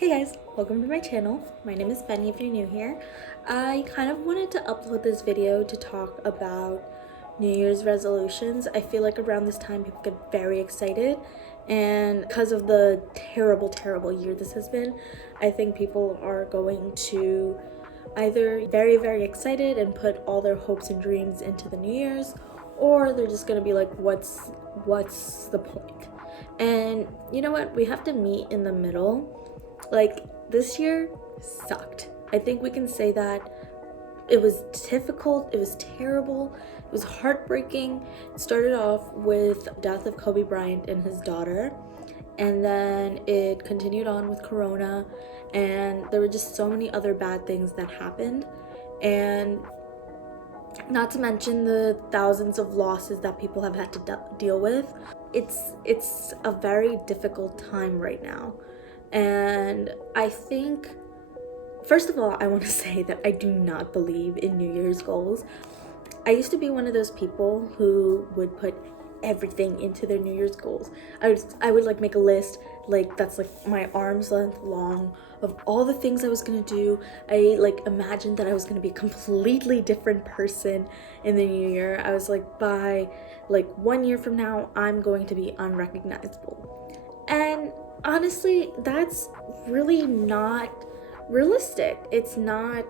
Hey guys, welcome to my channel. My name is Benny if you're new here. I kind of wanted to upload this video to talk about New Year's resolutions. I feel like around this time people get very excited, and because of the terrible year this has been, I think people are going to either very excited and put all their hopes and dreams into the New Year's, or they're just gonna be like, what's the point? And you know what? We have to meet in the middle. Like, this year sucked. I think we can say that. It was difficult, it was terrible, it was heartbreaking. It started off with death of Kobe Bryant and his daughter, and then it continued on with Corona, and there were just so many other bad things that happened, and not to mention the thousands of losses that people have had to deal with. It's a very difficult time right now. And I think, first of all, I want to say that I do not believe in New Year's goals. I used to be one of those people who would put everything into their New Year's goals. I would like make a list like that's like my arm's length long of all the things I was gonna do. I like imagined that I was gonna be a completely different person in the new year. I was like, by like 1 year from now, I'm going to be unrecognizable. And honestly, that's really not realistic. It's not,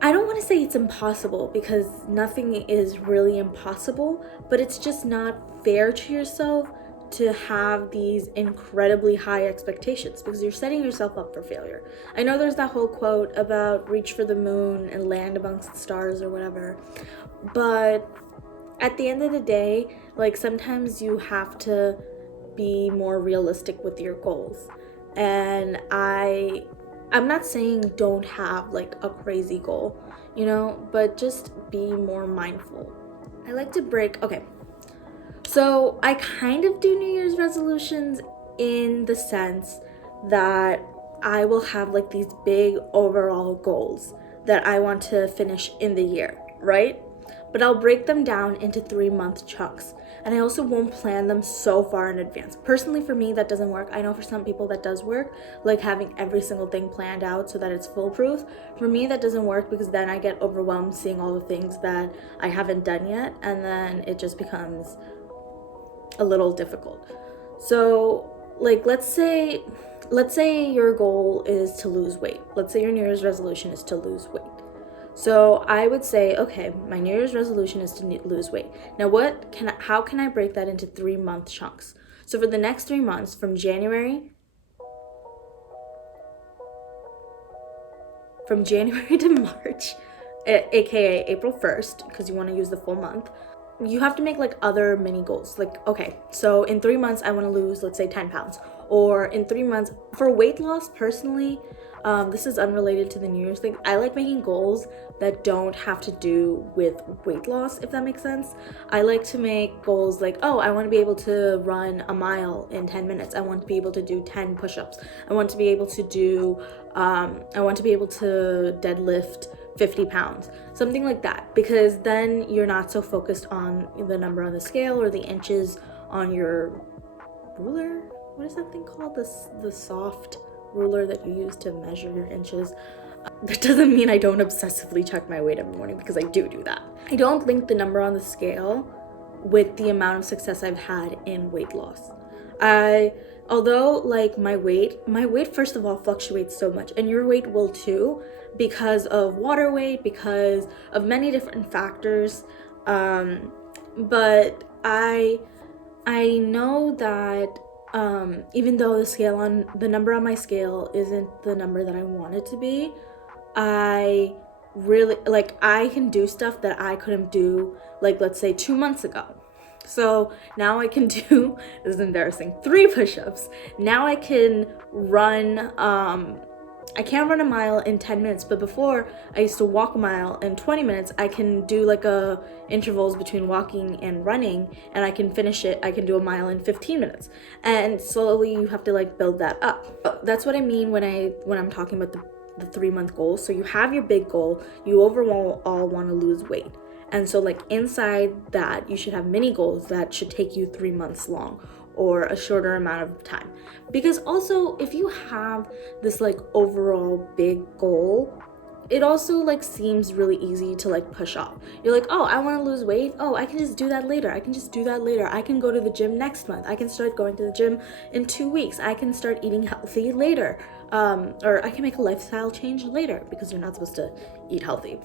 I don't want to say it's impossible, because nothing is really impossible, but it's just not fair to yourself to have these incredibly high expectations, because you're setting yourself up for failure. I know there's that whole quote about reach for the moon and land amongst the stars or whatever, but at the end of the day, like, sometimes you have to be more realistic with your goals. And I'm not saying don't have like a crazy goal, you know, but just be more mindful. I like to okay, so I kind of do New Year's resolutions in the sense that I will have like these big overall goals that I want to finish in the year, right? But I'll break them down into 3-month chunks. And I also won't plan them so far in advance. Personally, for me, that doesn't work. I know for some people that does work, like having every single thing planned out so that it's foolproof. For me, that doesn't work, because then I get overwhelmed seeing all the things that I haven't done yet, and then it just becomes a little difficult. So, like, let's say your goal is to lose weight. Let's say your New Year's resolution is to lose weight. So I would say, okay, my New Year's resolution is to lose weight. Now how can I break that into 3-month chunks? So for the next 3 months, from January to March, aka April 1st, because you want to use the full month, you have to make like other mini goals. Like, okay, so in 3 months, I want to lose, let's say 10 pounds. Or in 3 months, for weight loss, personally, this is unrelated to the New Year's thing, I like making goals that don't have to do with weight loss, if that makes sense. I like to make goals like, oh, I want to be able to run a mile in 10 minutes. I want to be able to do 10 push-ups. I want to be able to deadlift 50 pounds, something like that, because then you're not so focused on the number on the scale or the inches on your ruler. What is that thing called? The soft ruler that you use to measure your inches. That doesn't mean I don't obsessively check my weight every morning, because I do that. I don't link the number on the scale with the amount of success I've had in weight loss. Although like my weight first of all fluctuates so much, and your weight will too, because of water weight, because of many different factors. But I know that even though the number on my scale isn't the number that I want it to be, I really, like, I can do stuff that I couldn't do, like, let's say 2 months ago. So now I can do, this is embarrassing, 3 push-ups. Now I can run, I can't run a mile in 10 minutes, but before I used to walk a mile in 20 minutes. I can do like intervals between walking and running, and I can finish it. I can do a mile in 15 minutes. And slowly you have to like build that up. That's what I mean when I'm talking about the 3-month goal. So you have your big goal, you overall want to lose weight. And so like inside that, you should have mini goals that should take you 3 months long. or a shorter amount of time. Because also, if you have this like overall big goal, it also like seems really easy to like push off. You're like, oh, I want to lose weight. Oh, I can just do that later. I can just do that later. I can go to the gym next month. I can start going to the gym in 2 weeks. I can start eating healthy later. Or I can make a lifestyle change later, because you're not supposed to eat healthy.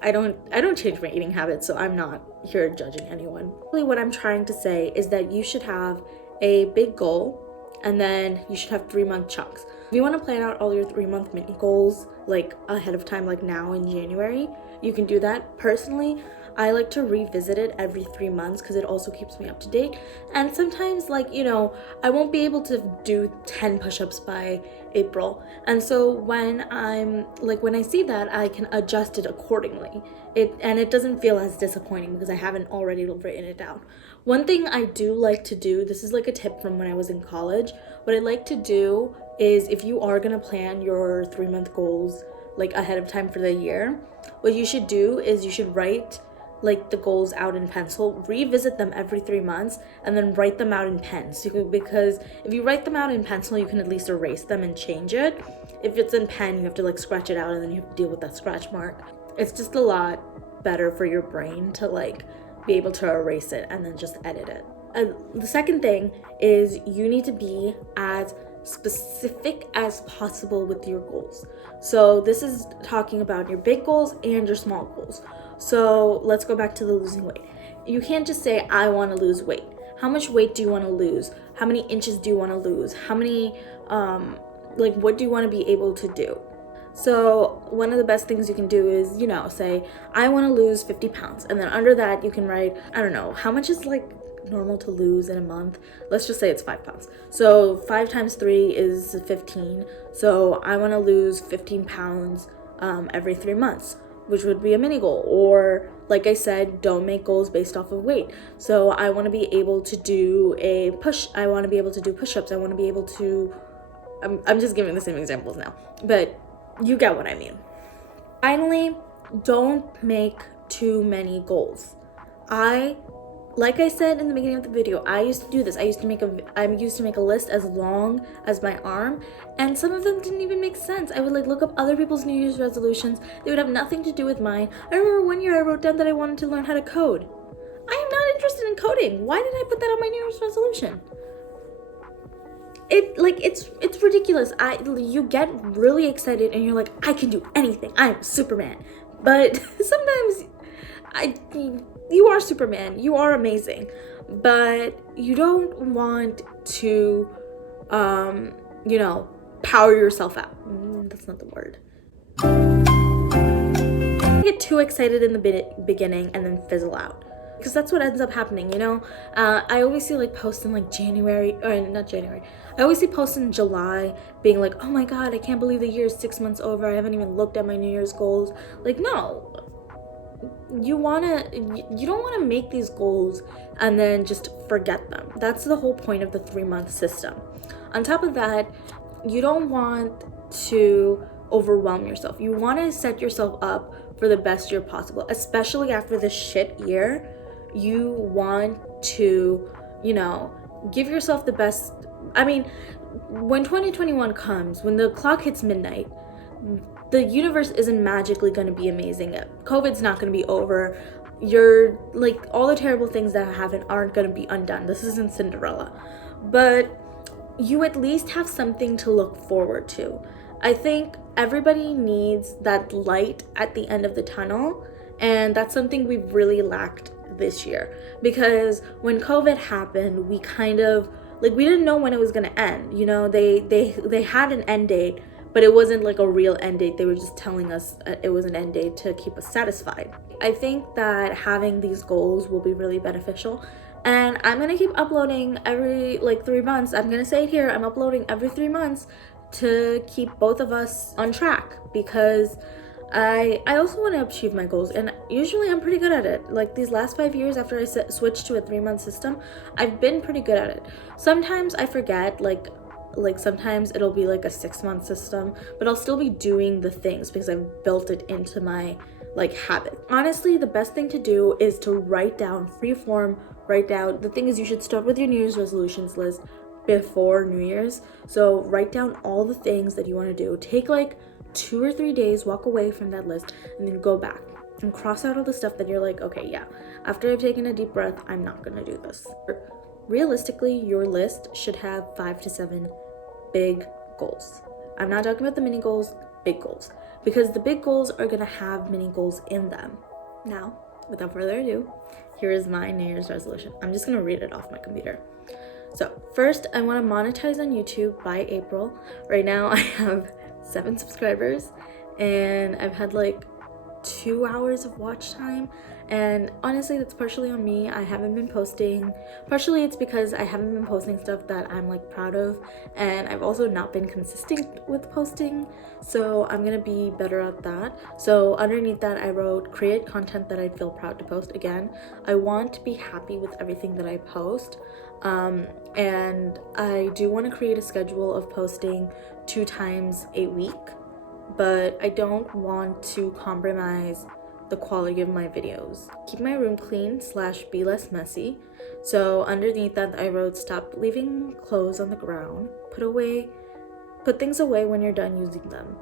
I don't change my eating habits, so I'm not here judging anyone. Really, what I'm trying to say is that you should have a big goal, and then you should have 3-month chunks. If you want to plan out all your 3-month mini goals like ahead of time, like now in January, you can do that. Personally, I like to revisit it every 3 months because it also keeps me up to date. And sometimes, like, you know, I won't be able to do 10 push-ups by April. And so when I see that, I can adjust it accordingly. It doesn't feel as disappointing because I haven't already written it down. One thing I do like to do, this is like a tip from when I was in college. What I like to do is, if you are gonna plan your 3-month goals like ahead of time for the year, what you should do is you should write like the goals out in pencil, revisit them every 3 months, and then write them out in pen. Because if you write them out in pencil, you can at least erase them and change it. If it's in pen, you have to like scratch it out, and then you have to deal with that scratch mark. It's just a lot better for your brain to like be able to erase it and then just edit it. The second thing is you need to be as specific as possible with your goals. So this is talking about your big goals and your small goals. So let's go back to the losing weight. You can't just say, I want to lose weight. How much weight do you want to lose? How many inches do you want to lose? How many, what do you want to be able to do? So one of the best things you can do is, you know, say, I want to lose 50 pounds. And then under that, you can write, I don't know, how much is like normal to lose in a month? Let's just say it's 5 pounds. So 5 times 3 is 15. So I want to lose 15 pounds every 3 months, which would be a mini goal. Or like I said, don't make goals based off of weight. So I want to be able to do I want to be able to do push-ups. I want to be able to, I'm just giving the same examples now, but you get what I mean. Finally, don't make too many goals. Like I said in the beginning of the video, I used to do this. I used to make a list as long as my arm, and some of them didn't even make sense. I would like look up other people's New Year's resolutions. They would have nothing to do with mine. I remember one year I wrote down that I wanted to learn how to code. I am not interested in coding. Why did I put that on my New Year's resolution? It's ridiculous. You get really excited and you're like, I can do anything. I'm Superman. But sometimes you are Superman, you are amazing, but you don't want to, power yourself out. That's not the word. Get too excited in the beginning and then fizzle out, because that's what ends up happening, you know? I always see like posts in like I always see posts in July being like, oh my god, I can't believe the year is 6 months over. I haven't even looked at my New Year's goals. Like, no. You don't want to make these goals and then just forget them. That's the whole point of the 3-month system. On top of that, you don't want to overwhelm yourself. You want to set yourself up for the best year possible, especially after this shit year. You want to, give yourself the best. I mean, when 2021 comes, when the clock hits midnight, the universe isn't magically going to be amazing. COVID's not going to be over. You're like, all the terrible things that happen aren't going to be undone. This isn't Cinderella. But you at least have something to look forward to. I think everybody needs that light at the end of the tunnel. And that's something we've really lacked this year. Because when COVID happened, we kind of, we didn't know when it was going to end. You know, they had an end date, but it wasn't like a real end date. They were just telling us it was an end date to keep us satisfied. I think that having these goals will be really beneficial. And I'm going to keep uploading every 3 months. I'm going to say it here. I'm uploading every 3 months to keep both of us on track, because I also want to achieve my goals. And usually I'm pretty good at it. Like these last 5 years after I switched to a 3-month system, I've been pretty good at it. Sometimes I forget, like sometimes it'll be like a 6-month system, but I'll still be doing the things because I've built it into my habit. Honestly, the best thing to do is to write down free-form write down, the thing is you should start with your New Year's resolutions list before New Year's. So write down all the things that you want to do. Take like 2 or 3 days, walk away from that list, and then go back and cross out all the stuff that you're like, okay, yeah, after I've taken a deep breath, I'm not gonna do this. Realistically, your list should have 5 to 7 big goals. I'm not talking about the mini goals, big goals, because the big goals are gonna have mini goals in them. Now, without further ado, here is my New Year's resolution. I'm just gonna read it off my computer. So first, I want to monetize on YouTube by April. Right now I have 7 subscribers and I've had like 2 hours of watch time, and honestly that's partially on me. I haven't been posting. Partially it's because I haven't been posting stuff that I'm like proud of, and I've also not been consistent with posting, so I'm gonna be better at that. So underneath that I wrote create content that I feel proud to post. Again, I want to be happy with everything that I post, and I do want to create a schedule of posting 2 times a week, but I don't want to compromise the quality of my videos. Keep my room clean / be less messy. So underneath that I wrote stop leaving clothes on the ground, put things away when you're done using them.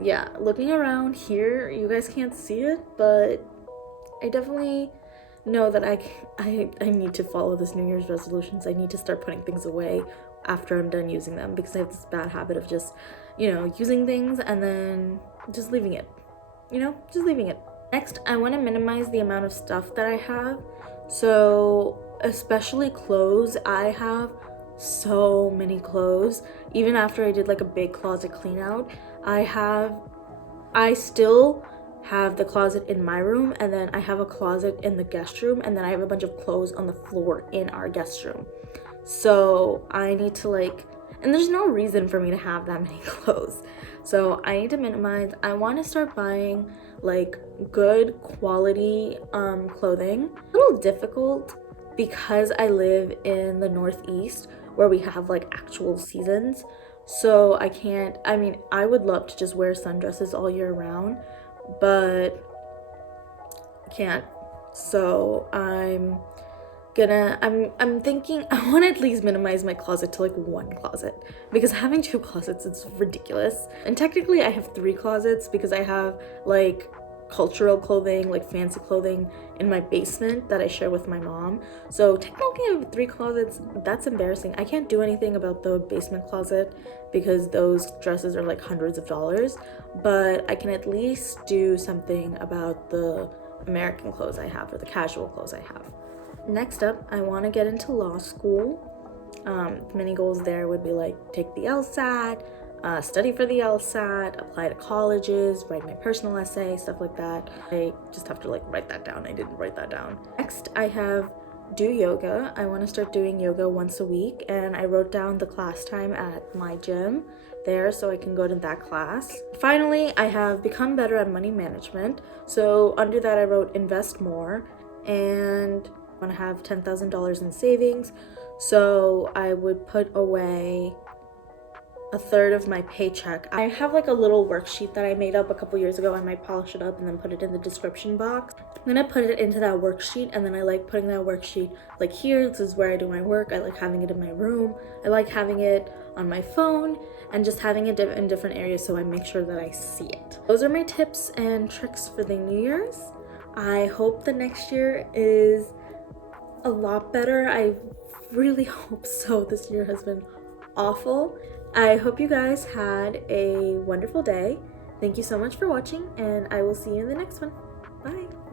Yeah, looking around here, you guys can't see it, but I definitely know that I need to follow this New Year's resolutions. I need to start putting things away after I'm done using them, because I have this bad habit of just, using things and then just leaving it. Just leaving it. Next, I want to minimize the amount of stuff that I have. So, especially clothes. I have so many clothes. Even after I did like a big closet clean out, I still have the closet in my room, and then I have a closet in the guest room, and then I have a bunch of clothes on the floor in our guest room. So I need to and there's no reason for me to have that many clothes. So I need to minimize. I want to start buying like good quality clothing. A little difficult because I live in the Northeast where we have like actual seasons. So I would love to just wear sundresses all year round, but I can't. So I'm thinking I want to at least minimize my closet to like 1 closet, because having 2 closets is ridiculous. And technically I have 3 closets because I have like cultural clothing, like fancy clothing in my basement that I share with my mom. So technically I have 3 closets. That's embarrassing. I can't do anything about the basement closet because those dresses are like hundreds of dollars, but I can at least do something about the American clothes I have, or the casual clothes I have. Next up, I want to get into law school. Many goals there would be like take the LSAT, study for the LSAT, apply to colleges, write my personal essay, stuff like that. I just have to like write that down. I didn't write that down. Next, I have do yoga. I want to start doing yoga once a week, and I wrote down the class time at my gym there so I can go to that class. Finally, I have become better at money management. So under that I wrote invest more, and I want to have $10,000 in savings. So I would put away 1/3 of my paycheck. I have like a little worksheet that I made up a couple years ago. I might polish it up and then put it in the description box. I'm gonna put it into that worksheet, and then I like putting that worksheet like here. This is where I do my work. I like having it in my room. I like having it on my phone and just having it in different areas so I make sure that I see it. Those are my tips and tricks for the New Year's. I hope the next year is a lot better. I really hope so. This year has been awful. I hope you guys had a wonderful day. Thank you so much for watching, and I will see you in the next one. Bye.